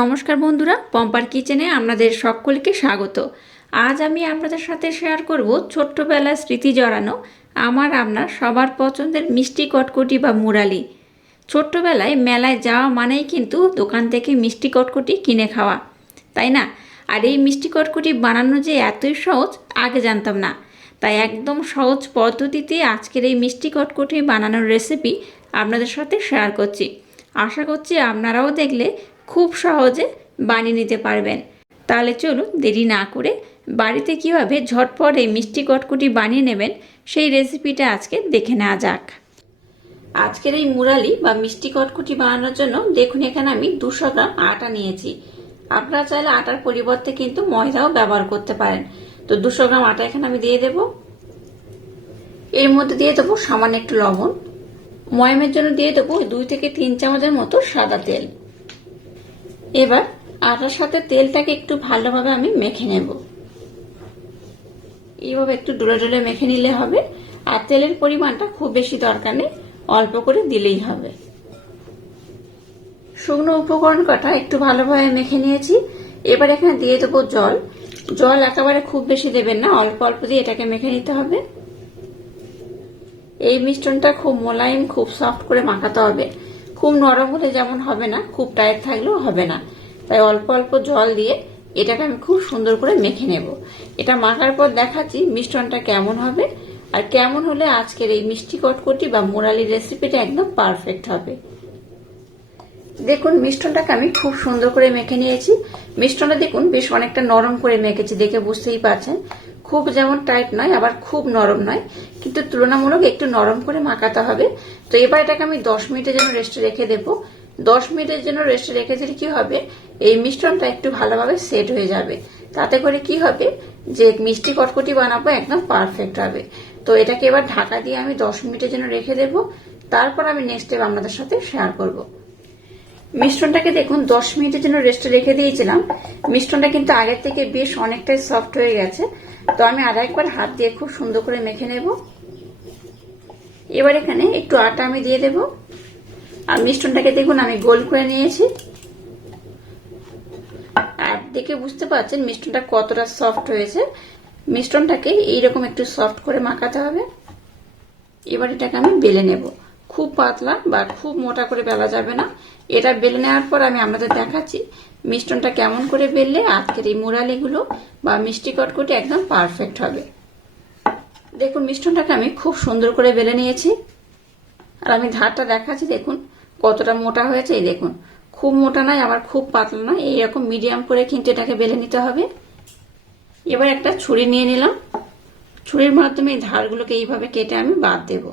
নমস্কার বন্ধুরা, পম্পার কিচেনে আপনাদের সকলকে স্বাগত। আজ আমি আপনাদের সাথে শেয়ার করব ছোট্টবেলার স্মৃতি জড়ানো আমার আপনার সবার পছন্দের মিষ্টি কটকটি বা মুরালি। ছোট্টবেলায় মেলায় যাওয়া মানেই কিন্তু দোকান থেকে মিষ্টি কটকটি কিনে খাওয়া, তাই না? আর এই মিষ্টি কটকটি বানানো যে এতই সহজ, আগে জানতাম না। তাই একদম সহজ পদ্ধতিতে আজকের এই মিষ্টি কটকটি বানানোর রেসিপি আপনাদের সাথে শেয়ার করছি। আশা করছি আপনারাও দেখলে খুব সহজে বানিয়ে নিতে পারবেন। তাহলে চলুন দেরি না করে বাড়িতে কীভাবে ঝটপট এই মিষ্টি কটকুটি বানিয়ে নেবেন সেই রেসিপিটা আজকে দেখে নেওয়া যাক। আজকের এই মুরালি বা মিষ্টি কটকুটি বানানোর জন্য দেখুন এখানে আমি দুশো গ্রাম আটা নিয়েছি। আপনারা চাইলে আটার পরিবর্তে কিন্তু ময়দাও ব্যবহার করতে পারেন। তো দুশো গ্রাম আটা এখানে আমি দিয়ে দেব। এর মধ্যে দিয়ে দেবো সামান্য একটু লবণ। ময়মের জন্য দিয়ে দেবো দুই থেকে তিন চামচের মতো সাদা তেল। এবার আটার সাথে তেলটাকে একটু ভালোভাবে আমি মেখে নেব। এইভাবে একটু ডলে ডলে মেখে নিলে হবে। আর তেলের পরিমাণটা খুব বেশি দরকার নেই, অল্প করে দিলেই হবে। শুকনো উপকরণ কটা একটু ভালোভাবে মেখে নিয়েছি। এবার এখানে দিয়ে দেবো জল। জল একেবারে খুব বেশি দেবেন না, অল্প অল্প দিয়ে এটাকে মেখে নিতে হবে। এই মিশ্রণটা খুব মোলায়েম, খুব সফট করে মাখাতে হবে। খুব নরম হলে যেমন হবে না, খুব টাইট থাকলেও হবে না। তাই অল্প অল্প জল দিয়ে এটাকে আমি খুব সুন্দর করে মেখে নেব। এটা মাখার পর দেখাচ্ছি মিশ্রণটা কেমন হবে আর কেমন হলে আজকের এই মিষ্টি কটকটি বা মোরালি রেসিপিটা একদম পারফেক্ট হবে। দেখুন মিষ্টনটাকে আমি খুব সুন্দর করে মেখে নিয়েছি। মিষ্টনটা দেখুন, বেশ অনেকটা নরম করে মেখেছি, দেখে বুঝতেই পারছেন। খুব যেমন টাইট নয়, আবার খুব নরম নয়, কিন্তু তুলনামূলক একটু নরম করে মাখাতে হবে। তো এবার এটাকে আমি দশ মিনিটের জন্য রেস্টে রেখে দেব। দশ মিনিটের জন্য রেস্টে রেখে দিলে কি হবে? এই মিশ্রণটা একটু ভালোভাবে সেট হয়ে যাবে। তাতে করে কি হবে? যে মিষ্টি কটকটি বানাবো একদম পারফেক্ট হবে। তো এটাকে এবার ঢাকা দিয়ে আমি দশ মিনিটের জন্য রেখে দেব। তারপর আমি নেক্সট স্টেপ আপনাদের সাথে শেয়ার করব। মিশ্রণটাকে দেখুন, দশ মিনিটের জন্য রেস্টে রেখে দিয়েছিলাম। মিশ্রণটা কিন্তু আগের থেকে বেশ অনেকটাই সফট হয়ে গেছে। তো আমি আর একবার হাত দিয়ে খুব সুন্দর করে মেখে নেব। এবার এখানে একটু আটা আমি দিয়ে দেব। আর মিষ্টনটাকে দেখুন, আমি গোল করে নিয়েছি। আর দেখে বুঝতে পারছেন মিশ্রণটা কতটা সফট হয়েছে। মিশ্রণটাকে এইরকম একটু সফট করে মাখাতে হবে। এবার এটাকে আমি বেলে নেব। খুব পাতলা বা খুব মোটা করে বেলা যাবে না। এটা বেলে নেওয়ার পর আমি আপনাদের দেখাচ্ছি মিষ্টনটা কেমন করে বেললে আজকের এই মুরালিগুলো বা মিষ্টি কটকটি একদম পারফেক্ট হবে। দেখুন মিষ্টনটাকে আমি খুব সুন্দর করে বেলে নিয়েছি। আর আমি ধারটা দেখাচ্ছি, দেখুন কতটা মোটা হয়েছে। এই দেখুন, খুব মোটা নয়, আবার খুব পাতলা নয়। এইরকম মিডিয়াম করে কিন্তু এটাকে বেলে নিতে হবে। এবার একটা ছুরি নিয়ে নিলাম। ছুরির মাধ্যমে এই ধারগুলোকে এইভাবে কেটে আমি বাদ দেবো।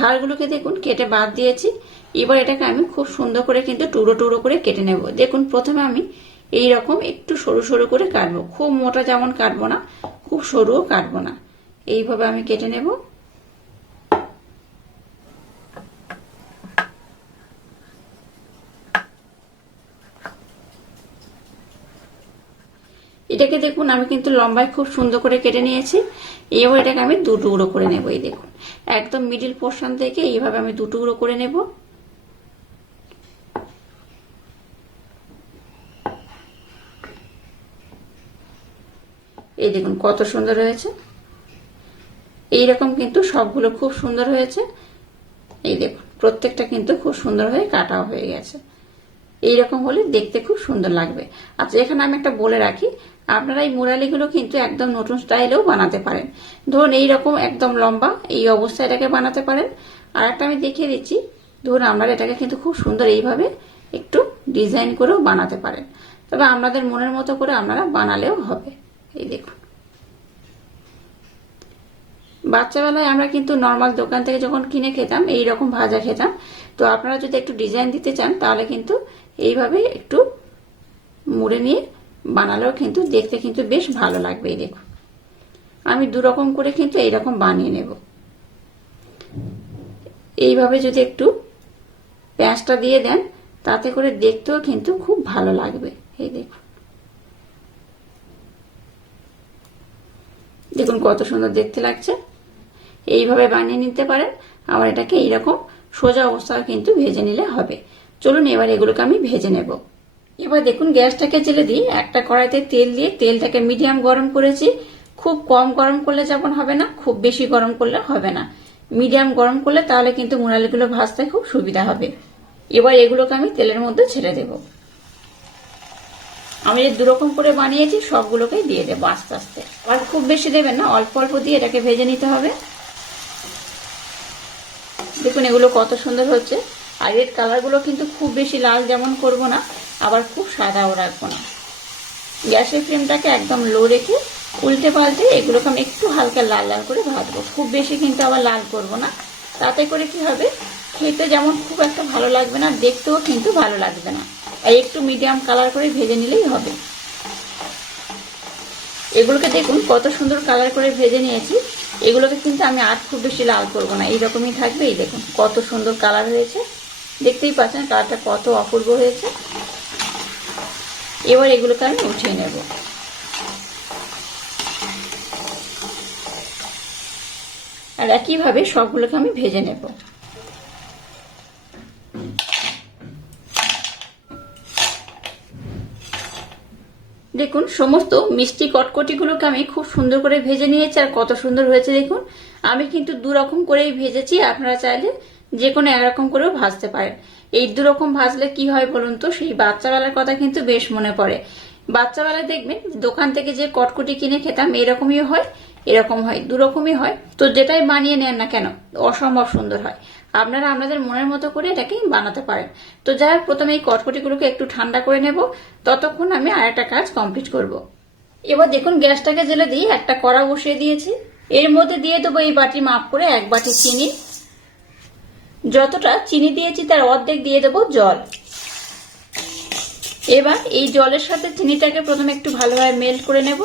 ধারগুলোকে দেখুন কেটে বাদ দিয়েছি। এবার এটাকে আমি খুব সুন্দর করে কিন্তু টুরো টুরো করে কেটে নেব। দেখুন, প্রথমে আমি এই রকম একটু সরু সরু করে কাটবো। খুব মোটা যেমন কাটবো না, খুব সরুও কাটবো না। এইভাবে আমি কেটে নেব। এটাকে দেখুন, আমি কিন্তু লম্বায় খুব সুন্দর করে কেটে নিয়েছি। এবার এটাকে আমি দু টুকরো করে নেব, এই দেখুন। একদম মিডিল পোর্শন থেকে এইভাবে আমি দু টুকরো করে নেব। এই দেখুন, কত সুন্দর হয়েছে। এইরকম কিন্তু সবগুলো খুব সুন্দর হয়েছে। এই দেখুন, প্রত্যেকটা কিন্তু খুব সুন্দর হয়ে কাটা হয়ে গেছে। এইরকম হলে দেখতে খুব সুন্দর লাগবে। আচ্ছা এখানে আমি একটা বলে রাখি, আপনারা এই মুরালিগুলো কিন্তু একদম নতুন স্টাইলেও বানাতে পারেন। ধরুন, এইরকম একদম লম্বা এই অবস্থায় এটাকে বানাতে পারেন। আর একটা আমি দেখিয়ে দিচ্ছি, ধরুন আপনারা এটাকে কিন্তু খুব সুন্দর এইভাবে একটু ডিজাইন করেও বানাতে পারেন। তবে আপনাদের মনের মতো করে আপনারা বানালেও হবে। এই দেখুন। বাচ্চাবেলায় আমরা কিন্তু নর্মাল দোকান থেকে যখন কিনে খেতাম এই রকম ভাজা খেতাম। তো আপনারা যদি একটু ডিজাইন দিতে চান, তাহলে কিন্তু এইভাবে একটু মুড়ে নিয়ে বানালেও কিন্তু দেখতে কিন্তু বেশ ভালো লাগবে, এই দেখুন। আমি দু রকম করে কিন্তু এইরকম বানিয়ে নেব। এইভাবে যদি একটু পেঁয়াজটা দিয়ে দেন, তাতে করে দেখতেও কিন্তু খুব ভালো লাগবে, এই দেখুন। দেখুন কত সুন্দর দেখতে লাগছে। এইভাবে বানিয়ে নিতে পারেন, আবার এটাকে এইরকম সোজা অবস্থায় কিন্তু ভেজে নিলে হবে। চলুন এবার এগুলোকে আমি ভেজে নেব। এবার দেখুন গ্যাসটাকে জেলে দিই। একটা কড়াইতে তেল দিয়ে তেলটাকে মিডিয়াম গরম করেছি। খুব কম গরম করলে যেমন হবে না, খুব বেশি গরম করলে হবে না। মিডিয়াম গরম করলে তাহলে কিন্তু মুরালিগুলো ভাজতে খুব সুবিধা হবে। এবার এগুলোকে আমি তেলের মধ্যে ছেড়ে দেব। আমি যে দুরকম করে বানিয়েছি, সবগুলোকেই দিয়ে দেবো আস্তে আস্তে। আর খুব বেশি দেবেন না, অল্প অল্প দিয়ে এটাকে ভেজে নিতে হবে। দেখুন এগুলো কত সুন্দর হচ্ছে। আর এর কালারগুলো কিন্তু খুব বেশি লাল যেমন করব না, আবার খুব সাদাও রাখব না। গ্যাসের ফ্লেমটাকে একদম লো রেখে উল্টে পাল্টে এগুলোকে আমি একটু হালকা লাল লাল করে ভাজবো। খুব বেশি কিন্তু আবার লাল করব না। তাতে করে কি হবে, খেতে যেমন খুব একটা ভালো লাগবে না, দেখতেও কিন্তু ভালো লাগবে না। আর একটু মিডিয়াম কালার করে ভেজে নিলেই হবে। এগুলোকে দেখুন কত সুন্দর কালার করে ভেজে নিয়েছি। এগুলোকে কিন্তু আমি আর খুব বেশি লাল করব না। এইরকমই থাকবে, এই দেখুন কত সুন্দর কালার হয়েছে। দেখতেই পাচ্ছেন কালারটা কত অপূর্ব হয়েছে। এবার এগুলোকে আমি উঠিয়ে নেব। আর একইভাবে সবগুলোকে আমি ভেজে নেব। দেখুন, সমস্ত মিষ্টি কটকটিগুলোকে আমি খুব সুন্দর করে ভেজে নিয়েছি, আর কত সুন্দর হয়েছে দেখুন। আমি কিন্তু দু রকম করেই ভেজেছি, আপনারা চাইলে যে কোনো একরকম করেও ভাজতে পারেন। এই দুরকম ভাজলে কি হয় বলুন তো? সেই বাচ্চাবেলার কথা কিন্তু বেশ মনে পড়ে। বাচ্চাবেলায় দেখবেন, দোকান থেকে যে কটকটি কিনে খেতাম, এরকমই হয়, এরকম হয়, দুরকমই হয়। তো যেটাই বানিয়ে নেন না কেন, অসম্ভব সুন্দর হয়। আপনারা আপনাদের মনের মতো করে এটাকে বানাতে পারেন। তো যাই হোক, প্রথমে এই কটকটিগুলোকে একটু ঠান্ডা করে নেব। ততক্ষণ আমি আর একটা কাজ কমপ্লিট করব। এবার দেখুন, গ্যাসটাকে জেলে দিয়ে একটা কড়া বসিয়ে দিয়েছি। এর মধ্যে দিয়ে দেবো এই বাটি মাপ করে এক বাটি চিনি। যতটা চিনি দিয়েছি তার অর্ধেক দিয়ে দেবো জল। এবার এই জলের সাথে চিনিটাকে প্রথমে একটু ভালোভাবে মেল্ট করে নেব।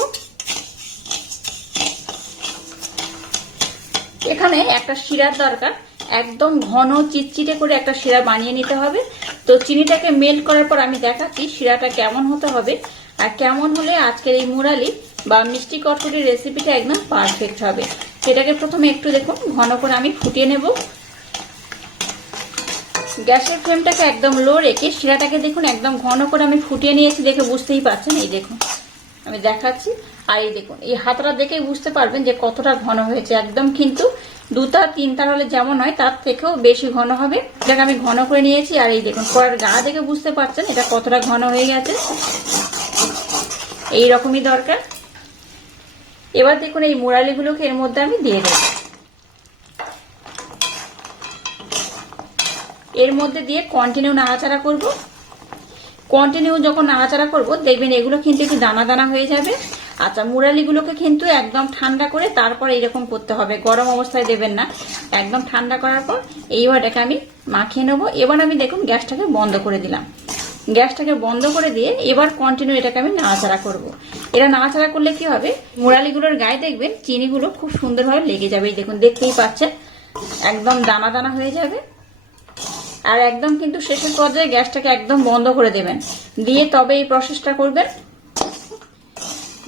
এখানে একটা শিরার দরকার। একদম ঘন চিটচিটে করে একটা শিরা বানিয়ে নিতে হবে। তো চিনিটাকে মেল্ট করার পর আমি দেখাচ্ছি শিরাটা কেমন হতে হবে আর কেমন হলে আজকের এই মুরালি বা মিষ্টি কটকটির রেসিপিটা একদম পারফেক্ট হবে। সেটাকে প্রথমে একটু দেখুন, ঘন করে আমি ফুটিয়ে নেব। গ্যাসের ফ্লেমটাকে একদম লো রেখে শিরাটাকে দেখুন একদম ঘন করে আমি ফুটিয়ে নিয়েছি দেখে বুঝতেই পারছেন। এই দেখুন, আমি দেখাচ্ছি। আর এই দেখুন, এই হাতটা দেখেই বুঝতে পারবেন যে কতটা ঘন হয়েছে। একদম কিন্তু দুটা, তিনটা হলে যেমন হয়, তার থেকেও বেশি ঘন হবে। এটাকে আমি ঘন করে নিয়েছি। আর এই দেখুন কড়ার গা দেখে বুঝতে পারছেন এটা কতটা ঘন হয়ে গেছে। এই রকমই দরকার। এবার দেখুন এই মুরালিগুলোকে এর মধ্যে আমি দিয়ে দেবো। এর মধ্যে দিয়ে কন্টিনিউ নাড়াচাড়া করব। কন্টিনিউ যখন নাড়াচাড়া করব, দেখবেন এগুলো কিন্তু একটু দানা দানা হয়ে যাবে। আচ্ছা মুরালিগুলোকে কিন্তু একদম ঠান্ডা করে তারপর এরকম করতে হবে। গরম অবস্থায় দেবেন না। একদম ঠান্ডা করার পর এইবার এটাকে আমি মাখিয়ে নেব। এবার আমি দেখুন গ্যাসটাকে বন্ধ করে দিলাম। গ্যাসটাকে বন্ধ করে দিয়ে এবার কন্টিনিউ এটাকে আমি নাড়াচাড়া করব। এটা নাড়াচাড়া করলে কি হবে? মুরালিগুলোর গায়ে দেখবেন চিনিগুলো খুব সুন্দরভাবে লেগে যাবে। দেখুন, দেখতেই পাচ্ছেন? একদম দানা দানা হয়ে যাবে। আর একদম কিন্তু শেষের পর্যায়ে গ্যাসটাকে একদম বন্ধ করে দেবেন। দিয়ে তবে এই প্রসেসটা করবেন।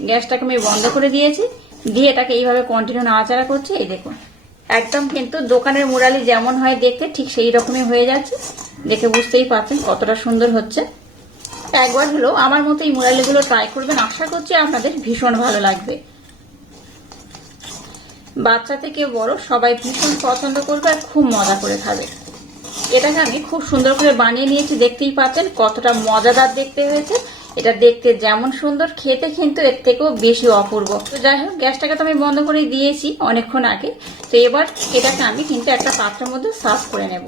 গ্যাসটাকে আমি বন্ধ করে দিয়েছি। দিয়ে এটাকে এইভাবে কন্টিনিউ নাড়াচাড়া করছি। এই দেখুন, একদম কিন্তু দোকানের মুরালি যেমন হয় দেখতে, ঠিক সেই রকমই হয়ে যাচ্ছে। দেখে বুঝতেই পারছেন কতটা সুন্দর হচ্ছে। একবার হলো আমার মতো এই মুরালিগুলো ট্রাই করবেন। আশা করছি আপনাদের ভীষণ ভালো লাগবে। বাচ্চা থেকে বড় সবাই ভীষণ পছন্দ করবে আর খুব মজা করে খাবে। এটাকে আমি খুব সুন্দর করে বানিয়ে নিয়েছি, দেখতেই পাচ্ছেন কতটা মজাদার দেখতে হয়েছে। এটা দেখতে যেমন সুন্দর, খেতে কিন্তু এর থেকেও বেশি অপূর্ব। তো যাই হোক, গ্যাসটাকে তো আমি বন্ধ করে দিয়েছি অনেকক্ষণ আগে। তো এবার এটাকে আমি কিন্তু একটা পাত্রের মধ্যে সার্ভ করে নেব।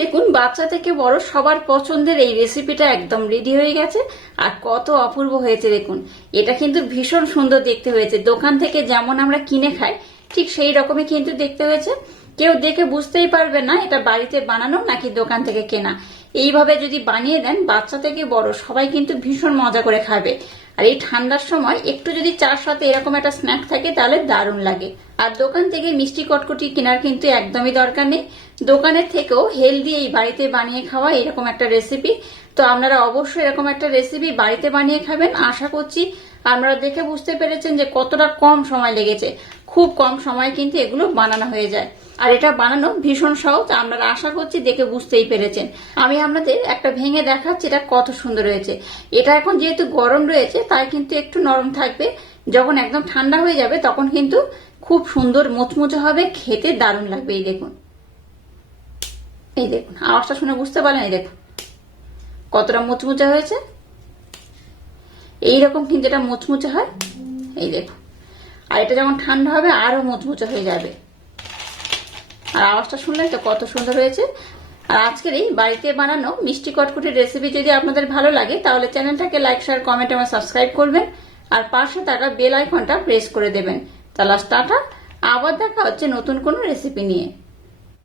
দেখুন, বাচ্চা থেকে বড় সবার পছন্দের এই রেসিপিটা একদম রেডি হয়ে গেছে। আর কত অপূর্ব হয়েছে, দেখুন। এটা কিন্তু ভীষণ সুন্দর দেখতে হয়েছে। দোকান থেকে যেমন আমরা কিনে খাই, ঠিক সেই রকমই কিন্তু দেখতে হয়েছে। কেউ দেখে বুঝতেই পারবে না এটা বাড়িতে বানানো নাকি দোকান থেকে কেনা। এইভাবে যদি বানিয়ে দেন, বাচ্চা থেকে বড় সবাই কিন্তু ভীষণ মজা করে খাবে। আর এই ঠান্ডার সময় একটু যদি চার সাথে এরকম একটা স্ন্যাক থাকে, তাহলে দারুণ লাগে। আর দোকান থেকে মিষ্টি কটকটি কেনার কিন্তু একদমই দরকার নেই। দোকানের থেকেও হেলদি এই বাড়িতে বানিয়ে খাওয়া এরকম একটা রেসিপি তো আপনারা অবশ্যই এরকম একটা রেসিপি বাড়িতে বানিয়ে খাবেন। আশা করছি আপনারা দেখে বুঝতে পেরেছেন যে কতটা কম সময় লেগেছে। খুব কম সময় কিন্তু এগুলো বানানো হয়ে যায়। আর এটা বানানো ভীষণ সহজ, আপনারা আশা করছি দেখে বুঝতেই পেরেছেন। আমি আপনাদের একটা ভেঙে দেখাচ্ছি, এটা কত সুন্দর হয়েছে। এটা এখন যেহেতু গরম রয়েছে, তাই কিন্তু একটু নরম থাকবে। যখন একদম ঠান্ডা হয়ে যাবে, তখন কিন্তু খুব সুন্দর মুচমুচে হবে, খেতে দারুণ লাগবে, এই দেখুন। এই দেখুন, আওয়াজটা শুনে বুঝতে পারলেন, এই দেখুন। কতটা মুচমুচে হয়েছে? এইরকম কিন্তু এটা মুচমুচে হয়। এই দেখুন। আর এটা যখন ঠান্ডা হবে, আরও মুচমুচে হয়ে যাবে। আর আওয়াজটা শুনলেন তো কত সুন্দর হয়েছে। আর আজকের এই বাড়িতে বানানো মিষ্টি কটকুটির রেসিপি যদি আপনাদের ভালো লাগে, তাহলে চ্যানেলটাকে লাইক শেয়ার কমেন্ট এবং সাবস্ক্রাইব করবেন। আর পাশে থাকা বেল আইকনটা প্রেস করে দেবেন। তাহলে টাটা। আবার দেখা হচ্ছে নতুন কোনো রেসিপি নিয়ে।